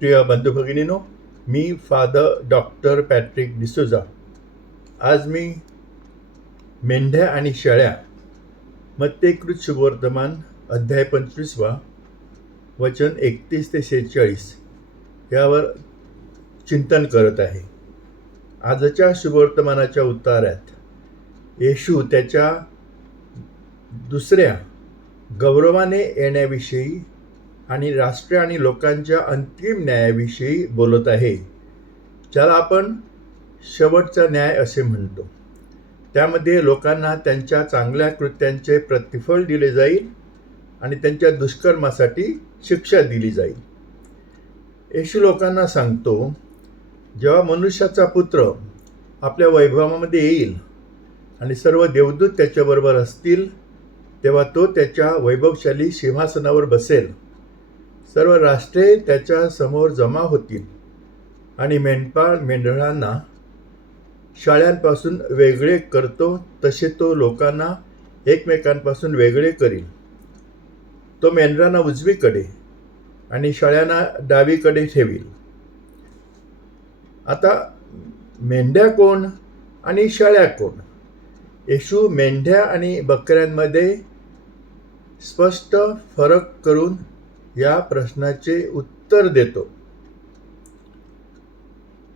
प्रिय बंधू भगिनीनो, मी फादर डॉक्टर पॅट्रिक डिसोजा. आज मी मेंढ्या आणि शेळ्या मत्तेकृत शुभवर्तमान अध्याय 25 वचन 31 ते 46 यावर चिंतन करत आहे. आजच्या शुभवर्तमानाच्या उत्तरात येशू त्याच्या दुसऱ्या गौरवाने येण्याविषयी आणि राष्ट्र आणि लोकांच्या अंतिम न्यायाविषयी बोलत आहे, ज्याला आपण शेवटचा न्याय असे म्हणतो. त्यामध्ये लोकांना त्यांच्या चांगल्या कृत्यांचे प्रतिफळ दिले जाईल आणि त्यांच्या दुष्कर्मासाठी शिक्षा दिली जाईल. येशू लोकांना सांगतो, जेव्हा मनुष्याचा पुत्र आपल्या वैभवामध्ये येईल आणि सर्व देवदूत त्याच्याबरोबर असतील, तेव्हा तो त्याच्या वैभवशाली सिंहासनावर बसेल. सर्व राष्ट्रे त्याच्या समोर जमा होतील आणि मेंढपाळ मेंढरांना शाळ्यांपासून वेगळे करतो तसे तो लोकांना एकमेकांपासून वेगळे करील. तो मेंढरांना उजवीकडे आणि शाळ्यांना डावीकडे ठेवील. आता मेंढ्या कोण आणि शाळ्या कोण? येशू मेंढ्या आणि बकऱ्यांमध्ये स्पष्ट फरक करून या प्रश्नाचे उत्तर देतो.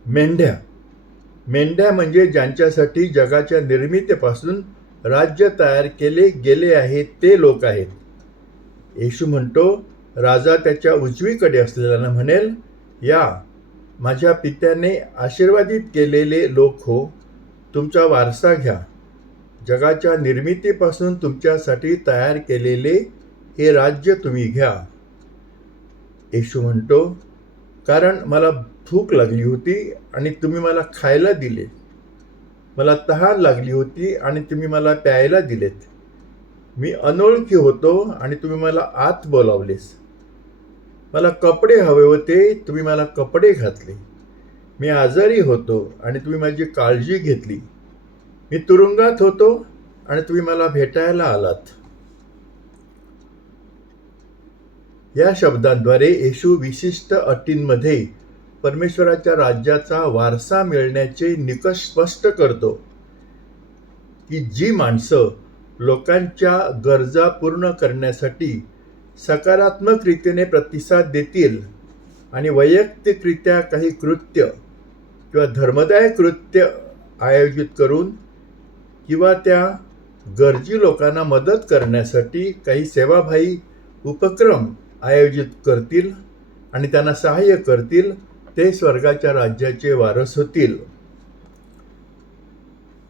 मेंढ्या म्हणजे ज्यांच्यासाठी जगाच्या निर्मितीपासून राज्य तयार केले गेले आहे ते लोक आहेत. येशू म्हणतो, राजा त्याच्या उजवीकडे असलेल्यांना म्हणेल, या माझ्या पित्याने आशीर्वादित केलेले लोक हो, तुमचा वारसा घ्या. जगाच्या निर्मितीपासून तुमच्यासाठी तयार केलेले हे राज्य तुम्ही घ्या. येशू म्हणतो, कारण मला भूक लागली होती आणि तुम्ही मला खायला दिले, मला तहान लागली होती आणि तुम्ही मला प्यायला दिलेत, मी अनोळखी होतो आणि तुम्ही मला आत बोलावलेस, मला कपडे हवे होते, तुम्ही मला कपडे घातले, मी आजारी होतो आणि तुम्ही माझी काळजी घेतली, मी तुरुंगात होतो आणि तुम्ही मला भेटायला आलात. या शब्दांद्वारे येशू विशिष्ट अटींमध्ये परमेश्वराच्या राज्याचा वारसा मिळण्याचे निकष स्पष्ट करतो, की जी माणसं लोकांच्या गरजा पूर्ण करण्यासाठी सकारात्मक रीतीने प्रतिसाद देतील आणि वैयक्तिकरित्या काही कृत्य किंवा धर्मदायक कृत्य आयोजित करून किंवा त्या गरजी लोकांना मदत करण्यासाठी काही सेवाभावी उपक्रम आयोजित करतील आणि त्यांना सहाय्य करतील, ते स्वर्गाच्या राज्याचे वारस होतील.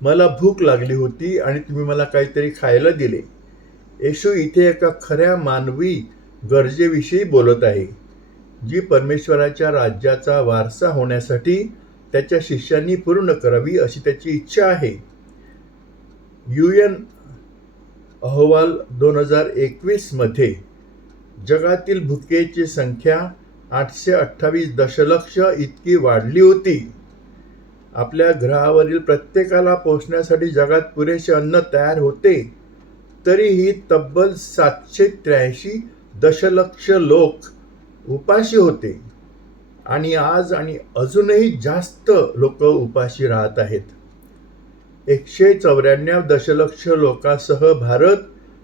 मला भूक लागली होती आणि तुम्ही मला काहीतरी खायला दिले. येशू इथे एका खऱ्या मानवी गरजेविषयी बोलत आहे, जी परमेश्वराच्या राज्याचा वारसा होण्यासाठी त्याच्या शिष्यांनी पूर्ण करावी अशी त्याची इच्छा आहे. UN अहवाल 2021 मध्ये जगातील भुकेची संख्या 828 दशलक्ष इतकी वाढली होती. आपल्या ग्रहावरील प्रत्येकाला पोषण्यासाठी जगात पुरेसे अन्न तयार होते, तरीही तब्बल 783 दशलक्ष लोक उपाशी होते आणि आज आणि अजूनही जास्त लोक उपाशी राहत आहेत. 194 दशलक्ष लोकांसह भारत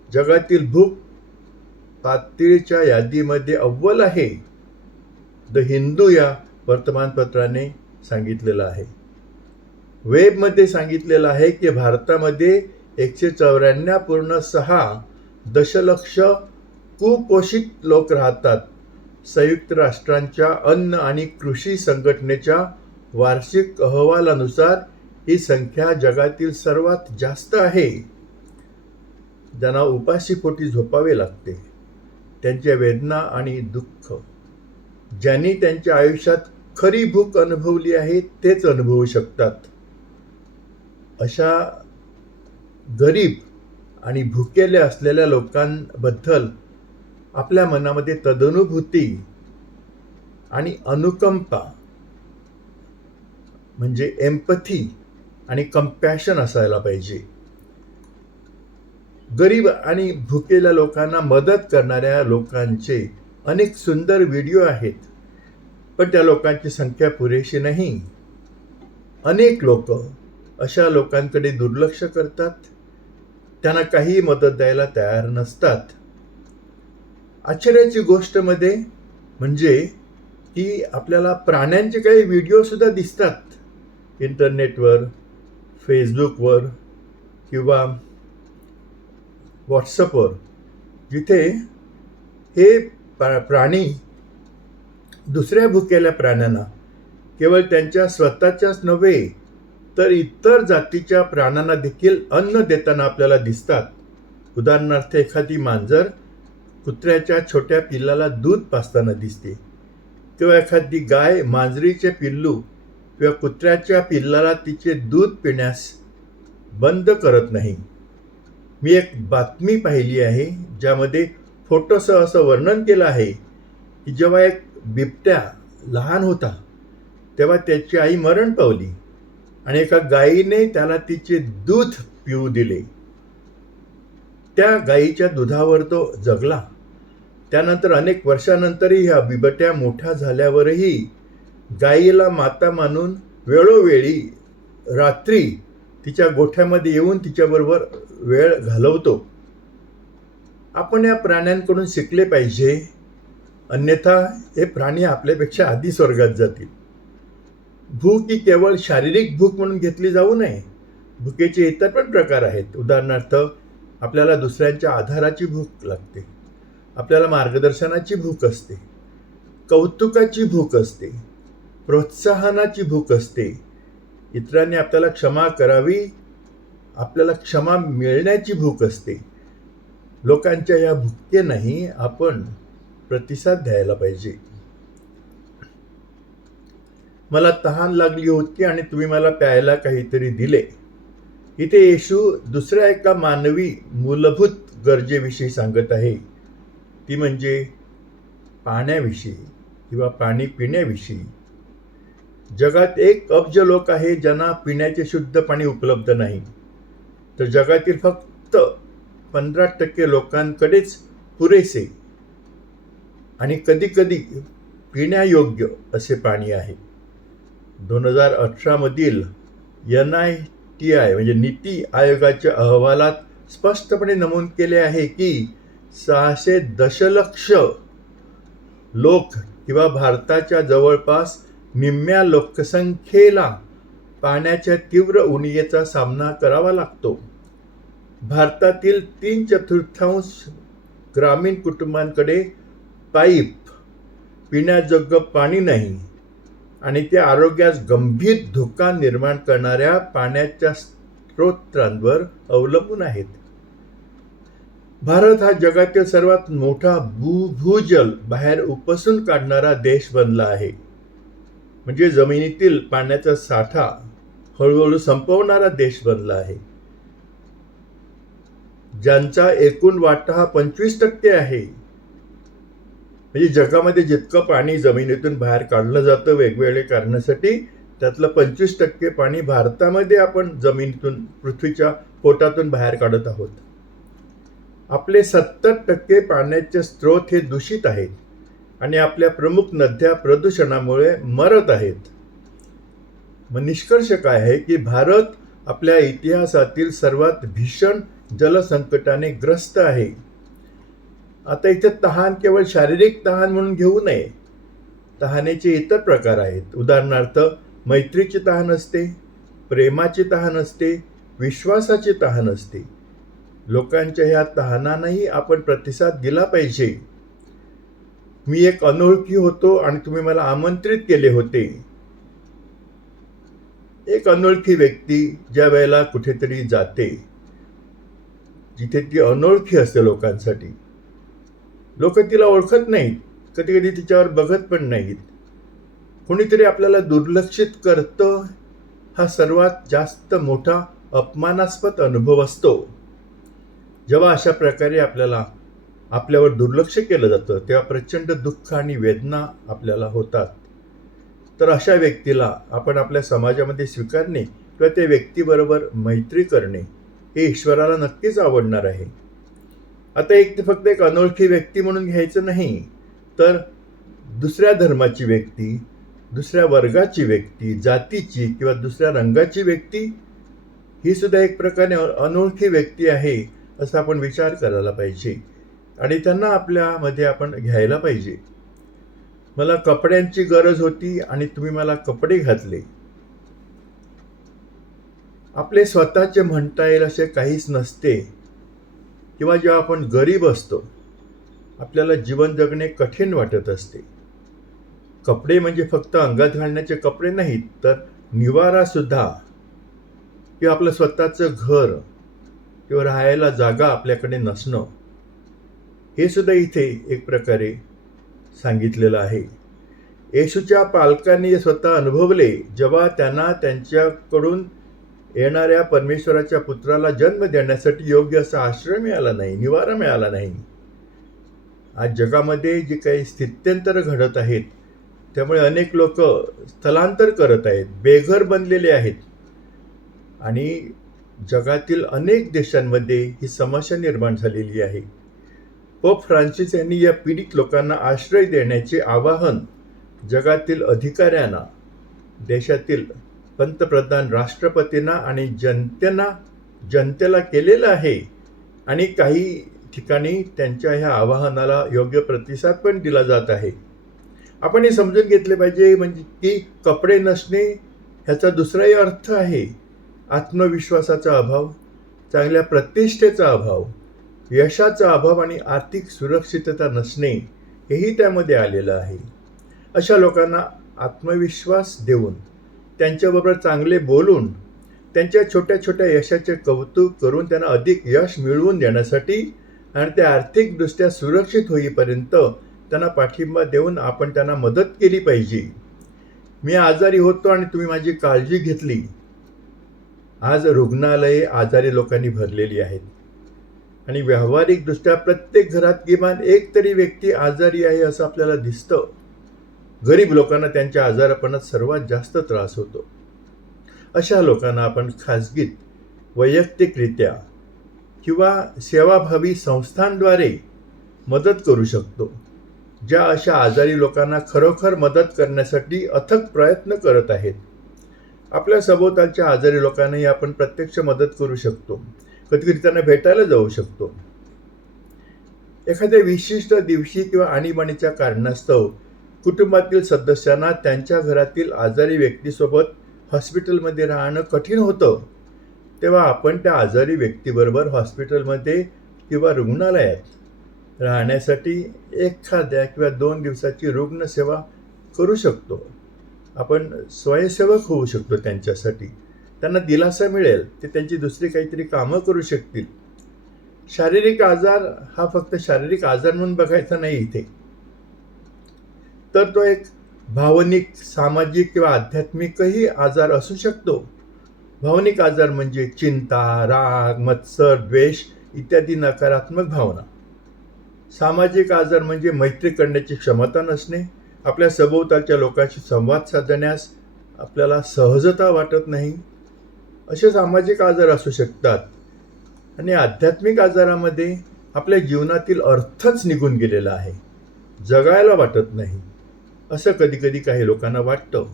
जगातील भूक पातळीच्या यादीमध्ये अव्वल आहे. द हिंदू या वर्तमानपत्राने सांगितलेलं आहे. वेबमध्ये सांगितलेलं आहे की भारतामध्ये 194.6 दशलक्ष कुपोषित लोक राहतात. संयुक्त राष्ट्रांच्या अन्न आणि कृषी संघटनेच्या वार्षिक अहवालानुसार ही संख्या जगातील सर्वात जास्त आहे. ज्यांना उपाशीपोटी झोपावे लागते, त्यांच्या वेदना आणि दुःख, ज्यांनी त्यांच्या आयुष्यात खरी भूक अनुभवली आहे तेच अनुभवू शकतात. अशा गरीब आणि भुकेले असलेल्या लोकांबद्दल आपल्या मनामध्ये तदनुभूती आणि अनुकंपा म्हणजे एम्पथी आणि कंपॅशन असायला पाहिजे. गरीब आणि भुकेल्या लोकांना मदत करणाऱ्या लोकांचे अनेक सुंदर व्हिडिओ आहेत. पण त्या लोकांची संख्या पुरेशी नाही. अनेक लोक अशा लोकांकडे दुर्लक्ष करतात, त्यांना काही मदत द्यायला तयार नसतात. आश्चर्याची गोष्ट म्हणजे की आपल्याला प्राण्यांचे काही व्हिडिओसुद्धा दिसतात इंटरनेटवर, फेसबुकवर किंवा व्हॉट्सअपवर, जिथे हे प्राणी दुसऱ्या भुकेल्या प्राण्यांना केवळ त्यांच्या स्वतःच्याच नव्हे तर इतर जातीच्या प्राण्यांना देखील अन्न देताना आपल्याला दिसतात. उदाहरणार्थ, एखादी मांजर कुत्र्याच्या छोट्या पिल्लाला दूध पाजताना दिसते, किंवा एखादी गाय मांजरीचे पिल्लू किंवा कुत्र्याच्या पिल्लाला तिचे दूध पिण्यास बंद करत नाही. मी एक बातमी पाहिली आहे ज्यामध्ये फोटोसह असं वर्णन केलं आहे की जेव्हा एक बिबट्या लहान होता तेव्हा त्याची आई मरण पावली आणि एका गायीने त्याला तिचे दूध पिऊ दिले. त्या गायीच्या दुधावर तो जगला. त्यानंतर अनेक वर्षानंतरही हा बिबट्या मोठा झाल्यावरही गायीला माता मानून वेळोवेळी रात्री तिच्या गोठ्यामध्ये येऊन तिच्याबरोबर वेळ घालवतो. आपण या प्राण्यांकडून शिकले पाहिजे, अन्यथा हे प्राणी आपल्यापेक्षा आधी स्वर्गात जातील. भूक ही केवळ शारीरिक भूक म्हणून घेतली जाऊ नये. भुकेचे इतर पण प्रकार आहेत. उदाहरणार्थ, आपल्याला दुसऱ्यांच्या आधाराची भूक लागते, आपल्याला मार्गदर्शनाची भूक असते, कौतुकाची भूक असते, प्रोत्साहनाची भूक असते, इतरांनी आपल्याला क्षमा करावी, आपल्याला क्षमा मिळण्याची भूक असते. लोकांच्या या भुकेलाही आपण प्रतिसाद द्यायला पाहिजे. मला तहान लागली होती आणि तुम्ही मला प्यायला काहीतरी दिले. इथे येशू दुसऱ्या एका मानवी मूलभूत गरजेविषयी सांगत आहे, ती म्हणजे पाण्याविषयी किंवा पाणी पिण्याविषयी. जगात 1 अब्ज लोक आहे ज्यांना पिण्याचे शुद्ध पाणी उपलब्ध नाही, तर जगातील फक्त 15% लोकांकडेच पुरेसे आणि कधीकधी पिण्यायोग्य असे पाणी आहे. 2018 मधील NITI म्हणजे नीती आयोगाच्या अहवालात स्पष्टपणे नमूद केले आहे की 600 दशलक्ष लोक किंवा भारताच्या जवळपास निम्म्या लोकसंख्येला पाण्याच्या तीव्र उणीवेचा सामना करावा लागतो. भारतातील 3/4 ग्रामीण कुटुंबांकडे पाईप पिण्यायोग्य पाणी नाही आणि ते आरोग्यास गंभीर धोका निर्माण करणाऱ्या पाण्याच्या स्रोतांवर अवलंबून आहेत. भारत हा जगातील सर्वात मोठा भूजल बाहेर उपसून काढणारा देश बनला आहे. म्हणजे जमिनीतील पाण्याचा साठा हळूहळू संपवणारा देश बनला आहे. ज्यांचा एकूण वाटा हा 25% आहे. म्हणजे जगामध्ये जितकं पाणी जमिनीतून बाहेर काढलं जातं वेगवेगळ्या कारणासाठी, त्यातलं 25% पाणी भारतामध्ये आपण जमिनीतून, पृथ्वीच्या पोटातून बाहेर काढत आहोत. आपले 70% पाण्याचे स्रोत हे दूषित आहेत आणि आपल्या प्रमुख नद्या प्रदूषणामुळे मरत आहेत. मग निष्कर्ष काय आहे की भारत आपल्या इतिहासातील सर्वात भीषण जलसंकटाने ग्रस्त आहे. आता इथे तहान केवळ शारीरिक तहान म्हणून घेऊ नये. तहानेचे इतर प्रकार आहेत. उदाहरणार्थ, मैत्रीची तहान असते, प्रेमाची तहान असते, विश्वासाची तहान असते. लोकांच्या ह्या तहानांनाही आपण प्रतिसाद दिला पाहिजे. मी एक अनोळखी होतो आणि तुम्ही मला आमंत्रित केले होते. एक अनोळखी व्यक्ती ज्या वेळेला कुठेतरी जाते जिथे ती अनोळखी असते लोकांसाठी, लोक तिला ओळखत नाहीत, कधी कधी तिच्यावर बघत पण नाहीत, कोणीतरी आपल्याला दुर्लक्षित करतं, हा सर्वात जास्त मोठा अपमानास्पद अनुभव असतो. जेव्हा अशा प्रकारे आपल्यावर दुर्लक्ष केलं जातं तेव्हा प्रचंड दुःख आणि वेदना आपल्याला होतात. तर अशा व्यक्तीला आपण आपल्या समाजामध्ये स्वीकारणे किंवा त्या व्यक्तीबरोबर मैत्री करणे हे ईश्वराला नक्कीच आवडणार आहे. आता फक्त एक अनोळखी व्यक्ती म्हणून घ्यायचं नाही, तर दुसऱ्या धर्माची व्यक्ती, दुसऱ्या वर्गाची व्यक्ती, जातीची किंवा दुसऱ्या रंगाची व्यक्ती ही सुद्धा एक प्रकारे अनोळखी व्यक्ती आहे असा आपण विचार करायला पाहिजे आणि त्यांना आपल्यामध्ये आपण घ्यायला पाहिजे. मला कपड्यांची गरज होती आणि तुम्ही मला कपडे घातले. आपले स्वतःचे म्हणता येईल असे काहीच नसते. किंवा जेव्हा आपण गरीब असतो, आपल्याला जीवन जगणे कठीण वाटत असते. कपडे म्हणजे फक्त अंगात घालण्याचे कपडे नाहीत, तर निवारा सुद्धा किंवा आपलं स्वतःचं घर किंवा राहायला जागा आपल्याकडे नसणं, हे सुद्धा इथे एक प्रकारे सांगितलेलं आहे. येशूच्या पालकांनी स्वतः अनुभवले जेव्हा त्यांना त्यांच्याकडून येणाऱ्या परमेश्वराच्या पुत्राला जन्म देण्यासाठी योग्य असा आश्रय मिळाला नाही, निवारा मिळाला नाही. आज जगामध्ये जी काही स्थित्यंतर घडत आहेत, त्यामुळे अनेक लोक स्थलांतर करत आहेत, बेघर बनलेले आहेत आणि जगातील अनेक देशांमध्ये ही समस्या निर्माण झालेली आहे. पोप फ्रान्सिस यांनी या पीडित लोकांना आश्रय देण्याचे आवाहन जगातील अधिकाऱ्यांना, देशातील पंतप्रधान, राष्ट्रपतींना आणि जनतेला केलेलं आहे आणि काही ठिकाणी त्यांच्या ह्या आवाहनाला योग्य प्रतिसाद पण दिला जात आहे. आपण हे समजून घेतले पाहिजे म्हणजे की कपडे नसणे ह्याचा दुसराही अर्थ आहे आत्मविश्वासाचा अभाव, चांगल्या प्रतिष्ठेचा अभाव, यशाचा अभाव आणि आर्थिक सुरक्षितता नसणे हेही त्यामध्ये आलेलं आहे. अशा लोकांना आत्मविश्वास देऊन, त्यांच्याबरोबर चांगले बोलून, त्यांच्या छोट्या छोट्या यशाचे कौतुक करून त्यांना अधिक यश मिळवून देण्यासाठी आणि ते आर्थिकदृष्ट्या सुरक्षित होईपर्यंत त्यांना पाठिंबा देऊन आपण त्यांना मदत केली पाहिजे. मी आजारी होतो आणि तुम्ही माझी काळजी घेतली. आज रुग्णालये आजारी लोकांनी भरलेली आहेत आणि व्यावहारिकदृष्ट्या प्रत्येक घरात किमान एक तरी व्यक्ती आजारी आहे असं आपल्याला दिसतं. गरीब लोकांना त्यांच्या आजारपणात सर्वात जास्त त्रास होतो. अशा लोकांना आपण खाजगीत, वैयक्तिकरित्या किंवा सेवाभावी संस्थांद्वारे मदत करू शकतो, ज्या अशा आजारी लोकांना खरोखर मदत करण्यासाठी अथक प्रयत्न करत आहेत. आपल्या सभोवतालच्या आजारी लोकांनाही आपण प्रत्यक्ष मदत करू शकतो. कधीकधी त्यांना भेटायला जाऊ शकतो. एखाद्या विशिष्ट दिवशी किंवा आणीबाणीच्या कारणास्तव कुटुंबातील सदस्यांना त्यांच्या घरातील आजारी व्यक्तीसोबत हॉस्पिटलमध्ये राहणं कठीण होतं, तेव्हा आपण त्या आजारी व्यक्तीबरोबर हॉस्पिटलमध्ये किंवा रुग्णालयात राहण्यासाठी एखाद्या किंवा 2 दिवसाची रुग्णसेवा करू शकतो. आपण स्वयंसेवक होऊ शकतो त्यांच्यासाठी. त्यांना दिलासा मिळेल, ते त्यांची दुसरी काहीतरी कामं करू शकतील. शारीरिक आजार हा फक्त शारीरिक आजार म्हणून बघायचा नाही इथे, तर तो एक भावनिक, सामाजिक किंवा आध्यात्मिकही आजार असू शकतो. भावनिक आजार म्हणजे चिंता, राग, मत्सर, द्वेष इत्यादी नकारात्मक भावना. सामाजिक आजार म्हणजे मैत्री करण्याची क्षमता नसणे, आपल्या सभोवतालच्या लोकांशी संवाद साधण्यास आपल्याला सहजता वाटत नाही, असे सामाजिक आजार असू शकतात. आणि आध्यात्मिक आजारामध्ये आपल्या जीवनातील अर्थच निघून गेलेला आहे, जगायला वाटत नाही, असं कधीकधी काही लोकांना वाटतं.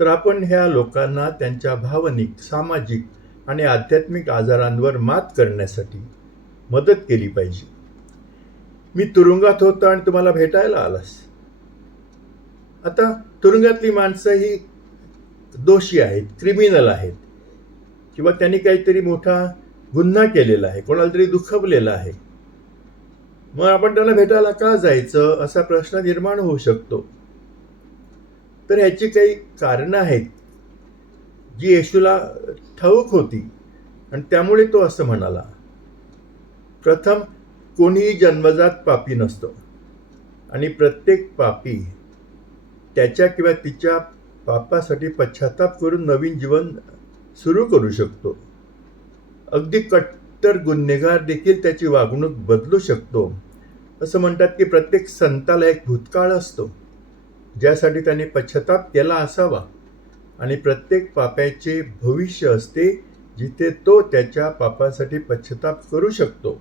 तर आपण ह्या लोकांना त्यांच्या भावनिक, सामाजिक आणि आध्यात्मिक आजारांवर मात करण्यासाठी मदत केली पाहिजे. मी तुरुंगात होतो आणि तुम्हाला भेटायला आलास. आता तुरुंगातली माणसं ही दोषी आहेत, क्रिमिनल आहेत किंवा त्यांनी काहीतरी मोठा गुन्हा केलेला आहे, कोणाला तरी दुखवलेलं आहे. मग आपण त्यांना भेटायला का जायचं असा प्रश्न निर्माण होऊ शकतो. तर ह्याची काही कारणं आहेत जी येशूला ठाऊक होती आणि त्यामुळे तो असं म्हणाला. प्रथम, कोणीही जन्मजात पापी नसतो आणि प्रत्येक पापी त्याच्या किंवा तिच्या पापासाठी पश्चाताप करून नवीन जीवन सुरू करू शकतो. अगदी कट्टर गुन्हेगार देखील त्याची वागणूक बदलू शकतो. असं म्हणतात की प्रत्येक संताला एक भूतकाळ असतो ज्यासाठी त्याने पश्चाताप केला असावा आणि प्रत्येक पाप्याचे भविष्य असते जिथे तो त्याच्या पापासाठी पश्चाताप करू शकतो.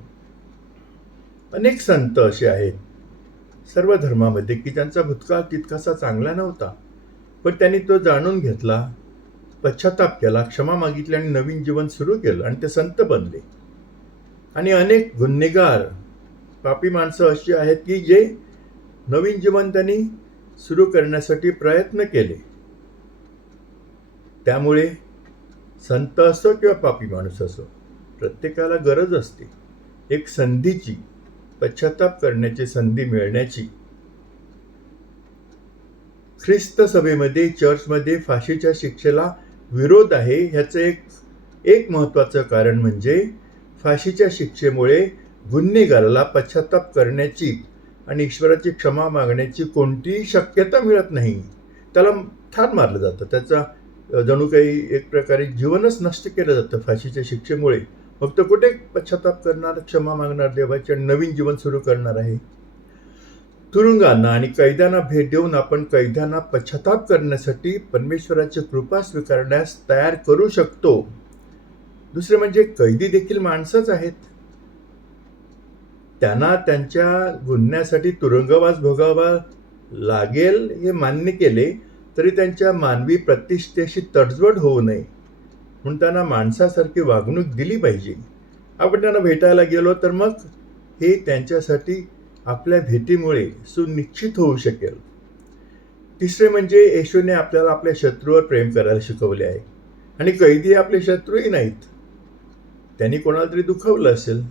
अनेक संत असे आहेत, सर्व धर्मामध्ये की त्यांचा भूतकाळ तितकासा चांगला नव्हता, पण त्यांनी तो जाणून घेतला, पश्चाताप केला, क्षमा मागितली आणि नवीन जीवन सुरू केलं आणि ते संत बनले. आणि अनेक गुन्हेगार पापी माणसं अशी आहेत की जे नवीन जीवन त्यांनी सुरू करण्यासाठी प्रयत्न केले. त्यामुळे संत असो किंवा पापी माणूस असो, प्रत्येकाला गरज असते एक संधीची, पश्चाताप करण्याची संधी मिळण्याची. ख्रिस्त सभेमध्ये, चर्चमध्ये फाशीच्या शिक्षेला विरोध आहे. ह्याचं एक महत्त्वाचं कारण म्हणजे फाशीच्या शिक्षेमुळे गुन्हेगाराला पश्चाताप करण्याची आणि ईश्वराची क्षमा मागण्याची कोणतीही शक्यता मिळत नाही. त्याला ठार मारलं जातं, त्याचा जणू काही एक प्रकारे जीवनच नष्ट केलं जातं फाशीच्या शिक्षेमुळे. मग तो कुठे पश्चाताप करणार, क्षमा मागणार देवाची आणि नवीन जीवन सुरू करणार आहे? तुरुंगांना आणि कैद्यांना भेट देऊन आपण कैद्यांना पश्चाताप करण्यासाठी परमेश्वराची कृपा स्वीकारण्यास तयार करू शकतो. दुसरे म्हणजे कैदी देखील माणसंच आहेत. त्यांना त्यांच्या गुन्ह्यासाठी तुरुंगवास भोगावा लागेल हे मान्य केले तरी त्यांच्या मानवी प्रतिष्ठेशी तडजोड होऊ नये म्हणून त्यांना माणसासारखी वागणूक दिली पाहिजे. आपण त्यांना भेटायला गेलो तर मग हे त्यांच्यासाठी आपल्या भेटीमुळे सुनिश्चित होऊ शकेल. तिसरे म्हणजे येशूने आपल्याला आपल्या शत्रूवर प्रेम करायला शिकवले आहे. आणि कैदी आपले शत्रूही नाहीत. त्यांनी कोणाला तरी दुखावलं असेल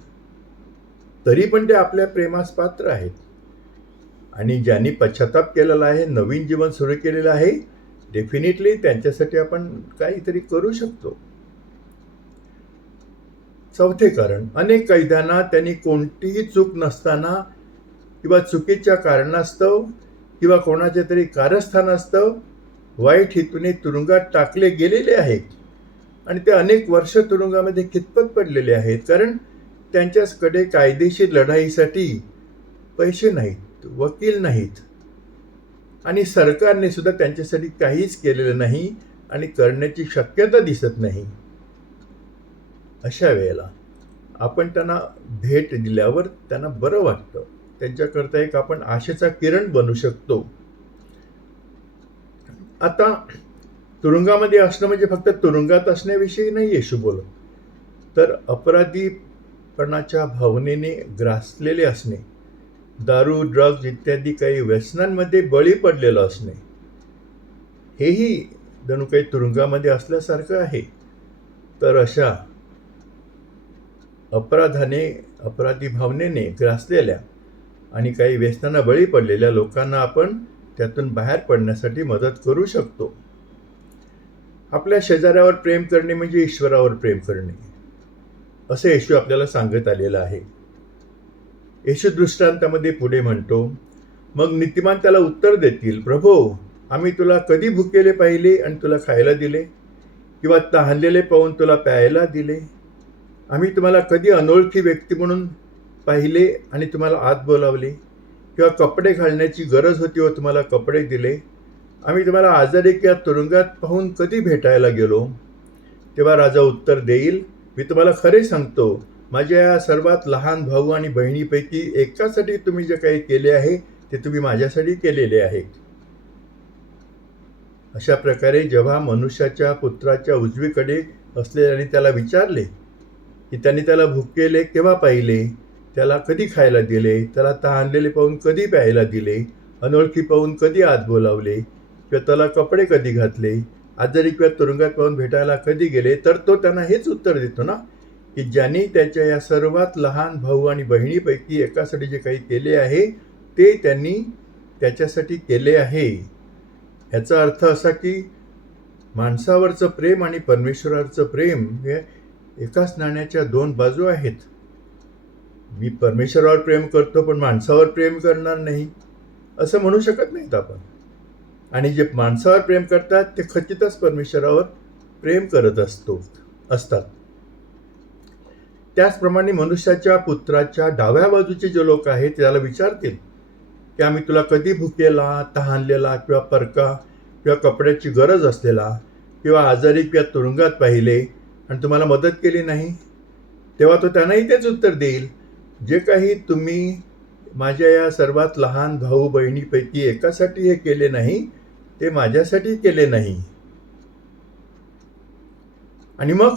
तरी पण ते आपल्या प्रेमास पात्र आहेत. आणि ज्यांनी पश्चाताप केलेला आहे, नवीन जीवन सुरू केलेलं आहे, डेफिनेटली त्यांच्यासाठी आपण काहीतरी करू शकतो. चौथे कारण, अनेक कैद्यांना त्यांनी कोणतीही चूक नसताना किंवा चुकीच्या कारणास्तव किंवा कोणाच्या तरी कारस्थानास्तव वाईट हेतूने तुरुंगात टाकले गेलेले आहेत. आणि ते अनेक वर्ष तुरुंगामध्ये खितपत पडलेले आहेत, कारण त्यांच्याकडे कायदेशीर लढाईसाठी पैसे नाहीत, वकील नाहीत आणि सरकारने सुद्धा त्यांच्यासाठी काहीच केलेलं नाही आणि करण्याची शक्यता दिसत नाही. अशा वेळेला आपण त्यांना भेट दिल्यावर त्यांना बरं वाटतं. त्यांच्याकरता एक आपण आशेचा किरण बनू शकतो. आता तुरुंगामध्ये असणं म्हणजे फक्त तुरुंगात असण्याविषयी नाही येशू बोलत, तर अपराधीपणाच्या भावनेने ग्रासलेले असणे, दारू, ड्रग्ज इत्यादी काही व्यसनांमध्ये बळी पडलेलं असणे, हेही जणू काही तुरुंगामध्ये असल्यासारखं आहे. तर अशा अपराधी भावनेने ग्रासलेल्या आणि काही व्यसनांना बळी पडलेल्या लोकांना आपण त्यातून बाहेर पडण्यासाठी मदत करू शकतो. आपल्या शेजाऱ्यावर प्रेम करणे म्हणजे ईश्वरावर प्रेम करणे, असं येशू आपल्याला सांगत आलेलं आहे. येशू दृष्टांतामध्ये पुढे म्हणतो, मग नीतिमान त्याला उत्तर देतील, प्रभो, आम्ही तुला कधी भुकेले पाहिले आणि तुला खायला दिले, किंवा तहानलेले पाहून तुला प्यायला दिले? आम्ही तुम्हाला कधी अनोळखी व्यक्ती म्हणून पाहिले आणि तुम्हाला आत बोलावले, किंवा कपडे घालण्याची गरज होती व तुम्हाला कपडे दिले? आम्ही तुम्हाला आजारी किंवा तुरुंगात पाहून कधी भेटायला गेलो? तेव्हा राजा उत्तर देईल, मी तुम्हाला खरे सांगतो, माझ्या या सर्वात लहान भाऊ आणि बहिणीपैकी एकासाठी तुम्ही जे काही केले आहे ते तुम्ही माझ्यासाठी केलेले आहे. अशा प्रकारे जेव्हा मनुष्याच्या पुत्राच्या उजवीकडे असलेल्याने त्याला विचारले की त्यांनी त्याला भुकेले केव्हा पाहिले, त्याला कधी खायला दिले, त्याला तहानलेले पाहून कधी प्यायला दिले, अनोळखी पाहून कधी आत बोलावले, किंवा त्याला कपडे कधी घातले, आजारी किंवा तुरुंगात पाहून भेटायला कधी गेले, तर तो त्यांना हेच उत्तर देतो ना, की ज्यांनी त्याच्या या सर्वात लहान भाऊ आणि बहिणीपैकी एकासाठी जे काही केले आहे ते त्यांनी त्याच्यासाठी केले आहे. ह्याचा अर्थ असा की माणसावरचं प्रेम आणि परमेश्वरावरचं प्रेम हे एकाच नाण्याच्या दोन बाजू आहेत. मी परमेश्वरावर प्रेम करतो पण माणसावर प्रेम करणार नाही असं म्हणू शकत नाहीत आपण. आणि जे माणसावर प्रेम करतात ते खचितच परमेश्वरावर प्रेम करत असतात. त्याचप्रमाणे मनुष्याच्या पुत्राच्या डाव्या बाजूचे जे लोक आहेत त्याला विचारतील की आम्ही तुला कधी भुकेला, तहानलेला किंवा परका किंवा कपड्याची गरज असलेला किंवा आजारी किंवा तुरुंगात पाहिले आणि तुम्हाला मदत केली नाही? तेव्हा तो त्यांनाही तेच उत्तर देईल, जे काही तुम्ही माझ्या या सर्वात लहान भाऊ बहिणीपैकी एकासाठी हे केले नाही, ते माझ्यासाठी केले नाही. आणि मग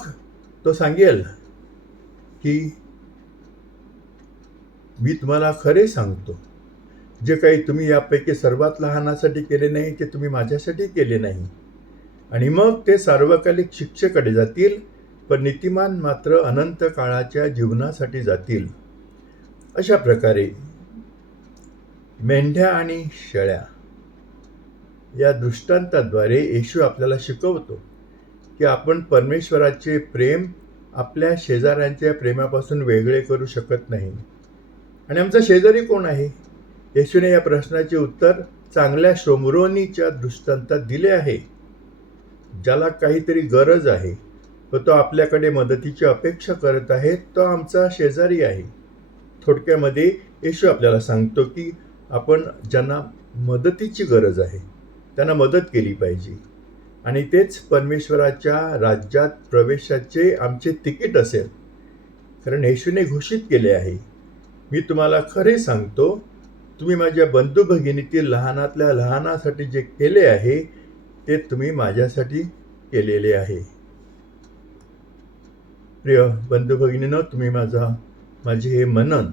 तो सांगेल की मी तुम्हाला खरे सांगतो, जे काही तुम्ही यापैकी सर्वात लहानासाठी केले नाही ते तुम्ही माझ्यासाठी केले नाही. आणि मग ते सार्वकालिक शिक्षेकडे जातील, पण नीतिमान मात्र अनंत काळाच्या जीवनासाठी जातील. अशा प्रकारे मेंढ्या आणि शेळ्या या दृष्टांताद्वारे येशू आपल्याला शिकवतो की आपण परमेश्वराचे प्रेम आपल्या शेजाऱ्यांच्या प्रेमापासून वेगळे करू शकत नाही. आणि आमचा शेजारी कोण आहे? येशूने या प्रश्नाचे उत्तर चांगल्या शोमरोनीच्या दृष्टांतात दिले आहे. ज्याला काहीतरी गरज आहे व तो आपल्याकडे मदतीची अपेक्षा करत आहे, तो आमचा शेजारी आहे. थोडक्यामध्ये येशू आपल्याला सांगतो की आपण ज्यांना मदतीची गरज आहे त्यांना मदत केली पाहिजे. आणि तेच परमेश्वराच्या राज्यात प्रवेशाचे आमचे तिकीट असेल. कारण येशूने घोषित केले आहे, मी तुम्हाला खरे सांगतो, तुम्ही माझ्या बंधू भगिनीतील लहानातल्या लहानासाठी जे केले आहे ते तुम्ही माझ्यासाठी केलेले आहे. प्रिय बंधू भगिनींनो, तुम्ही माझे हे मनन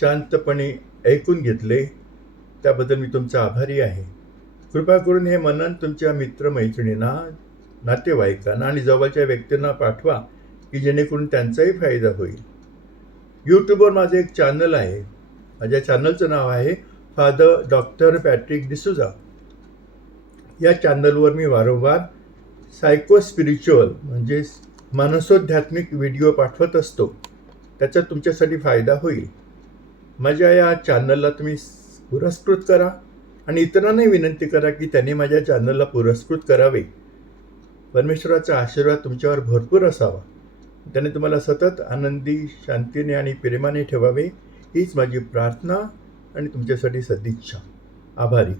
शांतपणे ऐकून घेतले त्याबद्दल मी तुमचा आभारी आहे. कृपा करून हे मनन तुमच्या मित्रमैत्रिणींना, नातेवाईकांना आणि जवळच्या व्यक्तींना पाठवा की जेणेकरून त्यांचाही फायदा होईल. यूट्यूबवर माझं एक चॅनल आहे. माझ्या चॅनलचं नाव आहे फादर डॉक्टर पॅट्रिक डिसूजा. या चॅनलवर मी वारंवार सायकोस्पिरिच्युअल म्हणजे मानसोध्यात्मिक व्हिडिओ पाठवत असतो. त्याचा तुमच्यासाठी फायदा होईल. माझ्या या चॅनलला तुम्ही पुरस्कृत करा आणि इतरांनाही विनंती करा की त्यांनी माझ्या चॅनलला पुरस्कृत करावे. परमेश्वराचा आशीर्वाद तुमच्यावर भरपूर असावा. त्याने तुम्हाला सतत आनंदी, शांतीने आणि प्रेमाने ठेवावे हीच माझी प्रार्थना आणि तुमच्यासाठी सदिच्छा. आभारी.